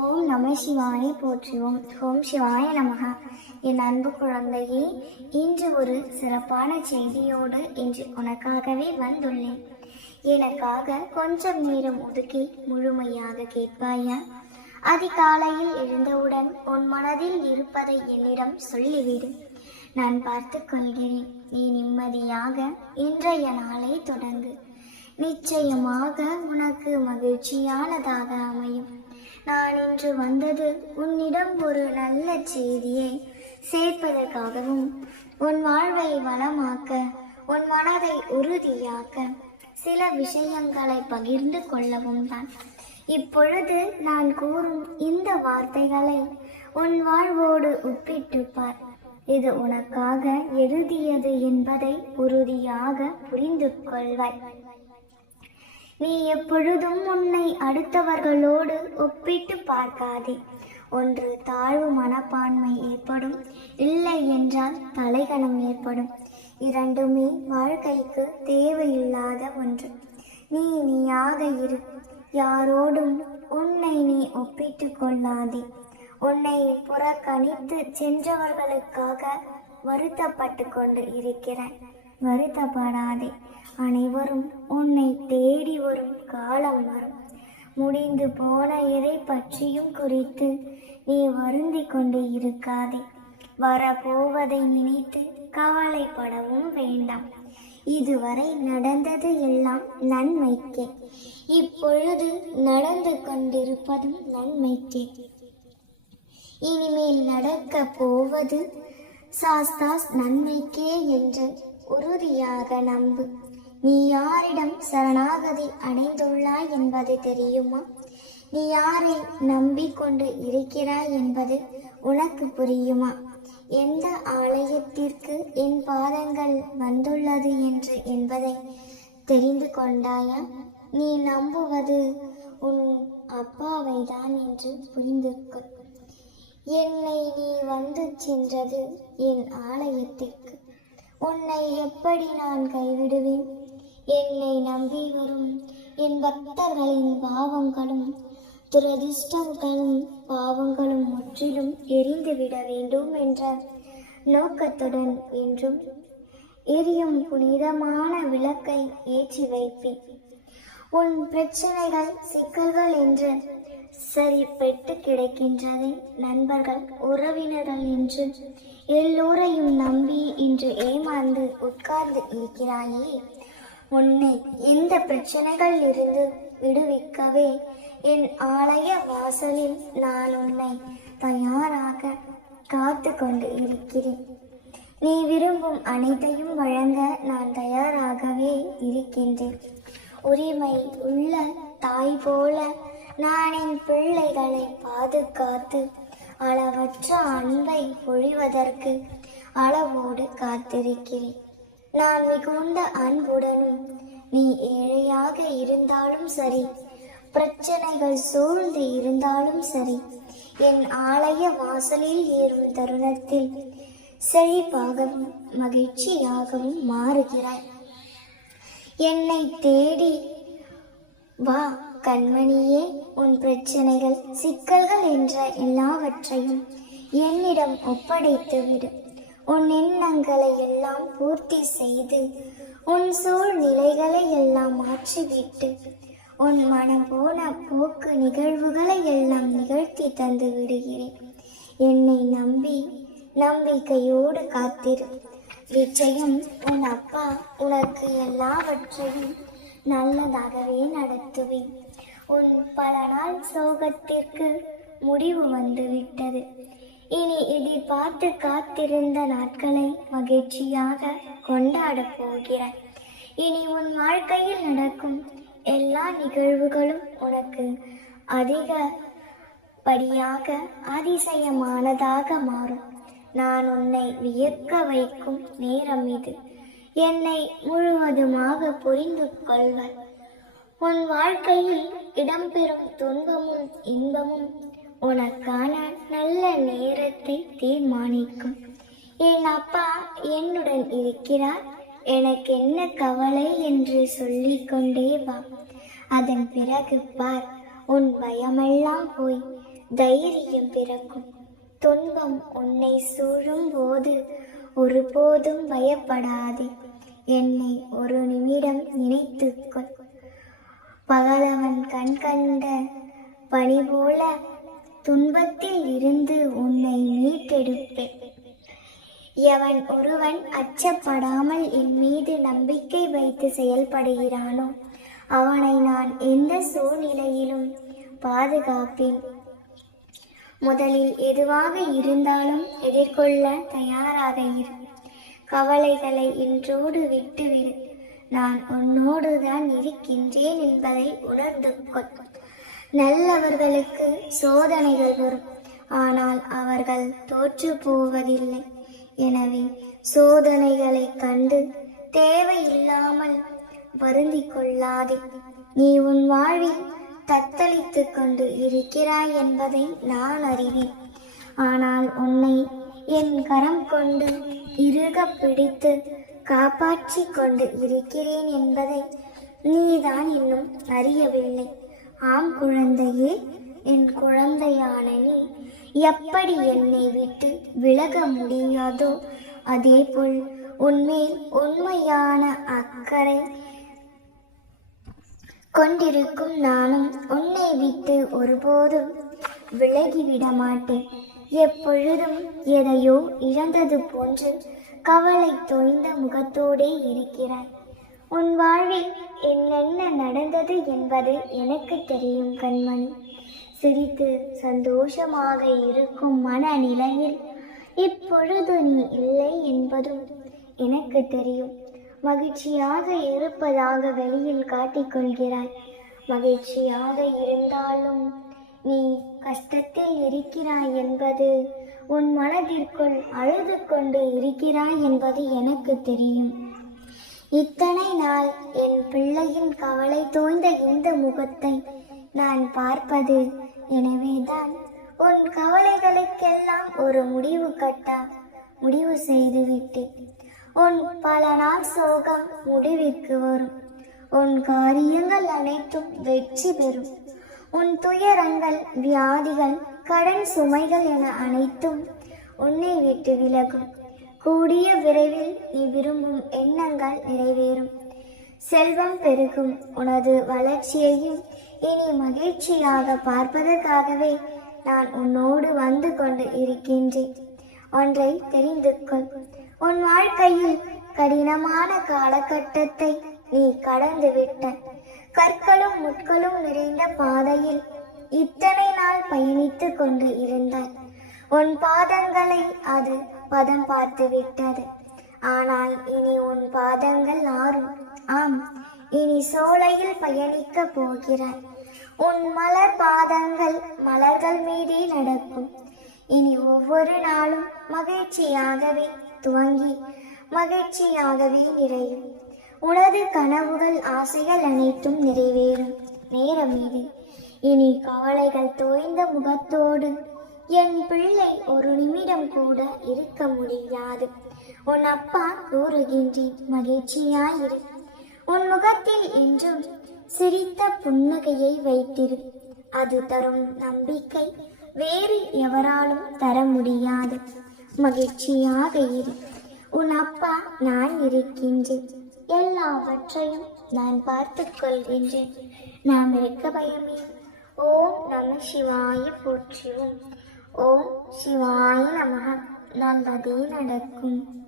ஓம் நம சிவாயை போற்றுவோம். ஓம் சிவாய நமகா என் அன்பு குழந்தையே இன்று ஒரு சிறப்பான செய்தியோடு இன்று உனக்காகவே வந்துள்ளேன். எனக்காக கொஞ்சம் நேரம் ஒதுக்கி முழுமையாக கேட்பாயா? அதிகாலையில் எழுந்தவுடன் உன் மனதில் இருப்பதை என்னிடம் சொல்லிவிடு. நான் பார்த்து கொள்கிறேன். நீ நிம்மதியாக இன்றைய நாளை தொடங்கு. நிச்சயமாக உனக்கு மகிழ்ச்சியானதாக அமையும். நான் இன்று வந்தது உன்னிடம் ஒரு நல்ல செய்தியை சேர்ப்பதற்காகவும் உன் வாழ்வை வளமாக்க உன் மனதை உறுதியாக்க சில விஷயங்களை பகிர்ந்து கொள்ளவும் தான். இப்பொழுது நான் கூறும் இந்த வார்த்தைகளை உன் வாழ்வோடு ஒப்பிட்டு பார். இது உனக்காக எழுதியது என்பதை உறுதியாக புரிந்து கொள்வாய். நீ எப்பொழுதும் உன்னை அடுத்தவர்களோடு ஒப்பிட்டு பார்க்காதே. ஒன்று தாழ்வு மனப்பான்மை ஏற்படும் இல்லை என்றால் தலைகணம் ஏற்படும். இரண்டுமே வாழ்க்கைக்கு தேவையில்லாத ஒன்று. நீ நீயாக இரு. யாரோடும் உன்னை நீ ஒப்பிட்டு கொள்ளாதே. உன்னை புறக்கணித்து சென்றவர்களுக்காக வருத்தப்பட்டு கொண்டு இருக்கிறேன். வருத்தப்படாதே. அனைவரும் உன்னை தேடி வரும் காலம் வரும். முடிந்து போன எதை பற்றியும் குறித்து நீ வருந்தி கொண்டு இருக்காதே. வரப்போவதை நினைத்து கவலைப்படவும் வேண்டாம். இதுவரை நடந்தது எல்லாம் நன்மைக்கே. இப்பொழுது நடந்து கொண்டிருப்பதும் நன்மைக்கே. இனிமேல் நடக்க போவது சாஸ்தாஸ் நன்மைக்கே என்று உறுதியாக நம்பு. நீ யாரிடம் சரணாகதி அடைந்துள்ளாய் என்பது தெரியுமா? நீ யாரை நம்பிக்கொண்டு இருக்கிறாய் என்பது உனக்கு புரியுமா? எந்த ஆலயத்திற்கு என் பாதங்கள் வந்துள்ளது என்று என்பதை தெரிந்து கொண்டாயா? நீ நம்புவது உன் அப்பாவை தான் என்று புரிந்து கொள் என்னை நீ வந்து சென்றது என் ஆலயத்திற்கு. உன்னை எப்படி நான் கைவிடுவேன்? என்னை நம்பி வரும் என் பக்தர்களின் பாவங்களும் துரதிர்ஷ்டங்களும் பாவங்களும் முற்றிலும் எரிந்துவிட வேண்டும் என்ற நோக்கத்துடன் என்றும் எரியும் புனிதமான விளக்கை ஏற்றி வைப்பேன். உன் பிரச்சனைகள் சிக்கல்கள் என்று சரி பெற்று கிடைக்கின்றதை நண்பர்கள் உறவினர்கள் என்று எல்லோரையும் நம்பி இன்று ஏமாந்து உட்கார்ந்து இருக்கிறாயே. உன்னை இந்த பிரச்சனைகள் இருந்து விடுவிக்கவே என் ஆலய வாசலில் நான் உன்னை தயாராக காத்து கொண்டு இருக்கிறேன். நீ விரும்பும் அனைத்தையும் வழங்க நான் தயாராகவே இருக்கின்றேன். உரிமை உள்ள தாய் போல நான் என் பிள்ளைகளை பாதுகாத்து அளவற்ற அன்பை பொழிவதற்கு அளவோடு காத்திருக்கிறேன். நான் மிகுந்த அன்புடனும் நீ ஏழையாக இருந்தாலும் சரி பிரச்சனைகள் சூழ்ந்து இருந்தாலும் சரி என் ஆலய வாசலில் ஏறும் தருணத்தில் செழிப்பாகவும் மகிழ்ச்சியாகவும் மாறுகிறாய். என்னை தேடி வா கண்மணியே உன் பிரச்சனைகள் சிக்கல்கள் என்ற எல்லாவற்றையும் என்னிடம் ஒப்படைத்து விடு. உன் எண்ணங்களை எல்லாம் பூர்த்தி செய்து உன் சூழ்நிலைகளை எல்லாம் மாற்றிவிட்டு உன் மனம் போன போக்கு நிகழ்வுகளை எல்லாம் நிகழ்த்தி தந்து விடுகிறேன். என்னை நம்பி நம்பிக்கையோடு காத்திரு. நிச்சயம் உன் அப்பா உனக்கு எல்லாவற்றையும் நல்லதாகவே நடத்துவேன். உன் பல நாள் சோகத்திற்கு முடிவு வந்துவிட்டது. இனி எதிர்பார்த்து காத்திருந்த நாட்களை மகிழ்ச்சியாக கொண்டாடப் போகிறாய் இனி உன் வாழ்க்கையில் நடக்கும் எல்லா நிகழ்வுகளும் உனக்கு அதிக படியாக அதிசயமானதாக மாறும். நான் உன்னை வியக்க வைக்கும் நேரம் இது. என்னை முழுவதுமாக புரிந்து கொள்வாய். உன் வாழ்க்கையில் இடம்பெறும் துன்பமும் இன்பமும் உனக்கான நல்ல நேரத்தை தீர்மானிக்கும். என் அப்பா என்னுடன் இருக்கிறார். எனக்கு என்ன கவலை என்று சொல்லிக்கொண்டே வா. அதன் பிறகு பார் உன் பயமெல்லாம் போய் தைரியம் பிறக்கும். துன்பம் உன்னை சூழும் போது ஒருபோதும் பயப்படாதே. என்னை ஒரு நிமிடம் நினைத்துக்கொள். பகலவன் கண் கண்ட பணி போல துன்பத்தில் இருந்து உன்னை மீட்டெடுப்பேன். எவன் ஒருவன் அச்சப்படாமல் என் மீது நம்பிக்கை வைத்து செயல்படுகிறானோ அவனை நான் எந்த சூழ்நிலையிலும் பாதுகாப்பேன். முதலில் எதுவாக இருந்தாலும் எதிர்கொள்ள தயாராக இரு. கவலைகளை இன்றோடு விட்டுவிடு. நான் உன்னோடு தான் இருக்கின்றேன் என்பதை உணர்ந்து கொள். நல்லவர்களுக்கு சோதனைகள் வரும். ஆனால் அவர்கள் தோற்று போவதில்லை. எனவே சோதனைகளை கண்டு தேவையில்லாமல் வருந்திக் கொள்ளாதே. நீ உன் வாழ்வில் தத்தளித்து கொண்டு இருக்கிறாய் என்பதை நான் அறிவேன். ஆனால் உன்னை என் கரம் கொண்டு இறுக பிடித்து காப்பாற்றிக் கொண்டு இருக்கிறேன் என்பதை நீதான் இன்னும் அறியவில்லை. ஆம் குழந்தையே என் குழந்தையான நீ எப்படி என்னை விட்டு விலக முடியாதோ அதேபோல் உன்மேல் உண்மையான அக்கறை கொண்டிருக்கும் நானும் உன்னை விட்டு ஒருபோதும் விலகிவிட மாட்டேன். எப்பொழுதும் எதையோ இழந்தது போன்று கவலை தோய்ந்த முகத்தோடே இருக்கிறாய். உன் வாழ்வில் என்னென்ன நடந்தது என்பது எனக்கு தெரியும் கண்மணி. சிரித்து சந்தோஷமாக இருக்கும் மனநிலையில் இப்பொழுது நீ இல்லை என்பதும் எனக்கு தெரியும். மகிழ்ச்சியாக இருப்பதாக வெளியில் காட்டிக்கொள்கிறாய் மகிழ்ச்சியாக இருந்தாலும் நீ கஷ்டத்தில் இருக்கிறாய் என்பது உன் மனதிற்குள் அழுது கொண்டு இருக்கிறாய் என்பது எனக்கு தெரியும். இத்தனை நாள் என் பிள்ளையின் கவலை தோய்ந்த இந்த முகத்தை நான் பார்ப்பது எனவேதான் உன் கவலைகளுக்கெல்லாம் ஒரு முடிவு கட்ட முடிவு செய்து விட்டேன் உன் பல நாள் சோகம் முடிவிற்கு வரும். உன் காரியங்கள் அனைத்தும் வெற்றி பெறும். உன் துயரங்கள் வியாதிகள் கடன் சுமைகள் என அனைத்தும் உன்னை விட்டு விலகும். கூடிய விரைவில் நீ விரும்பும் எண்ணங்கள் நிறைவேறும். செல்வம் பெருகும். உனது வளர்ச்சியையும் இனி மகிழ்ச்சியாக பார்ப்பதற்காகவே நான் உன்னோடு வந்து கொண்டு இருக்கின்றேன். ஒன்றை தெரிந்து கொள். உன் வாழ்க்கையில் கடினமான காலகட்டத்தை நீ கடந்து விட்ட கற்களும் முட்களும் நிறைந்த பாதையில் இத்தனை நாள் பயணித்து கொண்டு இருந்தாய். உன் பாதங்களை அது பதம் பார்த்து விட்டது ஆனால் இனி உன் பாதங்கள் ஆறும். ஆம் இனி சோலையில் பயணிக்க போகிறாய். உன் மலர் பாதங்கள் மலர்கள் மீதே நடக்கும். இனி ஒவ்வொரு நாளும் மகிழ்ச்சியாகவே துவங்கி மகிழ்ச்சியாகவே நிறையும். உனது கனவுகள் ஆசைகள் அனைத்தும் நிறைவேறும். நேரம் இது. இனி கவலைகள் தோய்ந்த முகத்தோடு என் பிள்ளை ஒரு நிமிடம் கூட இருக்க முடியாது. உன் அப்பா கூறுகின்றேன் மகிழ்ச்சியாயிரு. உன் முகத்தில் என்றும் சிரித்த புன்னகையை வைத்திரு. அது தரும் நம்பிக்கை வேறு எவராலும் தர முடியாது. மகிழ்ச்சியாக இரு. உன் அப்பா நான் இருக்கின்றேன். எல்லாவற்றையும் நான் பார்த்து கொள்கின்றேன். நாம் இருக்க பயமே. ஓம் நம சிவாய போற்றுவோம். ஓம் சிவாய நமக நல்லதே நடக்கும்.